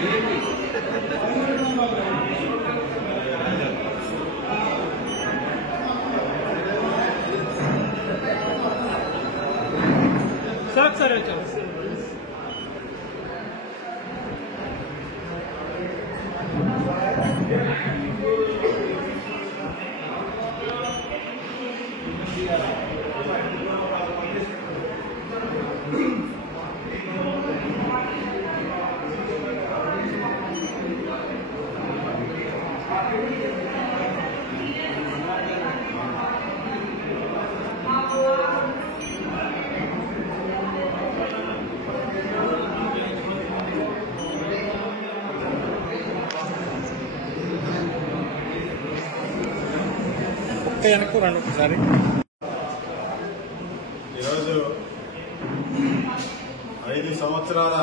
Sir ఒకసారి ఈరోజు 5 సంవత్సరాల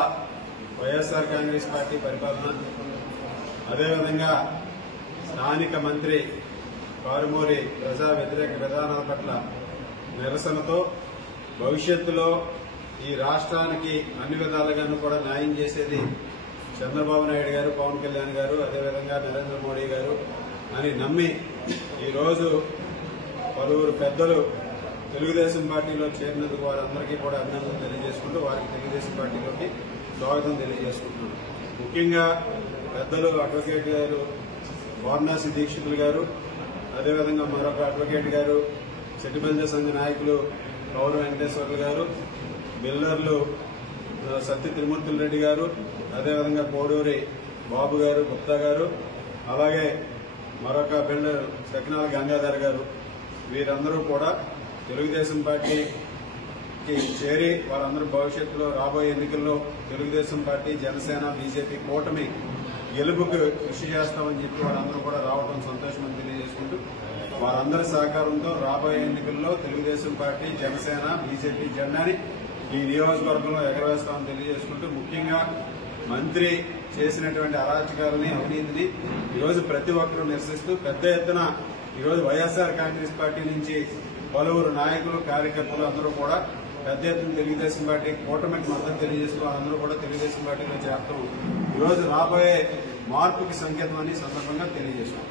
వైఎస్ఆర్ కాంగ్రెస్ పార్టీ పరిపాలన, అదేవిధంగా స్థానిక మంత్రి కారుమూరి ప్రజా వ్యతిరేక విధానాల పట్ల నిరసనతో భవిష్యత్తులో ఈ రాష్ట్రానికి అన్ని విధాలుగాను కూడా న్యాయం చేసేది చంద్రబాబు నాయుడు గారు, పవన్ కళ్యాణ్ గారు, అదేవిధంగా నరేంద్ర మోడీ గారు అని నమ్మి ఈరోజు పలువురు పెద్దలు తెలుగుదేశం పార్టీలో చేరినందుకు వారందరికీ కూడా అభినందనలు తెలియజేసుకుంటూ వారికి తెలుగుదేశం పార్టీలోకి స్వాగతం తెలియజేసుకుంటున్నాం. ముఖ్యంగా పెద్దలు అడ్వకేట్ గారు వారణాసి దీక్షితులు గారు, అదేవిధంగా మరొక అడ్వకేట్ గారు చెట్టిబంజ సంఘ నాయకులు పౌర వెంకటేశ్వర్లు గారు, బిల్డర్లు సత్య త్రిమూర్తుల రెడ్డి గారు, అదేవిధంగా కోడూరి బాబు గారు, గుప్తా గారు, అలాగే మరొక బిల్డర్ సకినాల గంగాధర్ గారు, వీరందరూ కూడా తెలుగుదేశం పార్టీకి చేరి వారందరూ భవిష్యత్తులో రాబోయే ఎన్నికల్లో తెలుగుదేశం పార్టీ, జనసేన, బీజేపీ కూటమి గెలుపుకు కృషి చేస్తామని చెప్పి వారందరూ కూడా రావడం సంతోషమని తెలియజేసుకుంటూ వారందరి సహకారంతో రాబోయే ఎన్నికల్లో తెలుగుదేశం పార్టీ, జనసేన, బీజేపీ జెండాని ఈ నియోజకవర్గంలో ఎగరవేస్తామని తెలియజేసుకుంటూ ముఖ్యంగా మంత్రి చేసినటువంటి అరాచకాలని, అవినీతిని ఈరోజు ప్రతి ఒక్కరూ నిరసిస్తూ పెద్ద ఎత్తున ఈరోజు వైఎస్ఆర్ కాంగ్రెస్ పార్టీ నుంచి పలువురు నాయకులు, కార్యకర్తలు అందరూ కూడా పెద్ద ఎత్తున తెలుగుదేశం పార్టీ కూటమికి మద్దతు తెలియజేస్తూ అందరూ కూడా తెలుగుదేశం పార్టీలో చేరడం ఈరోజు రాబోయే మార్పుకి సంకేతం అని సందర్భంగా తెలియజేస్తున్నాం.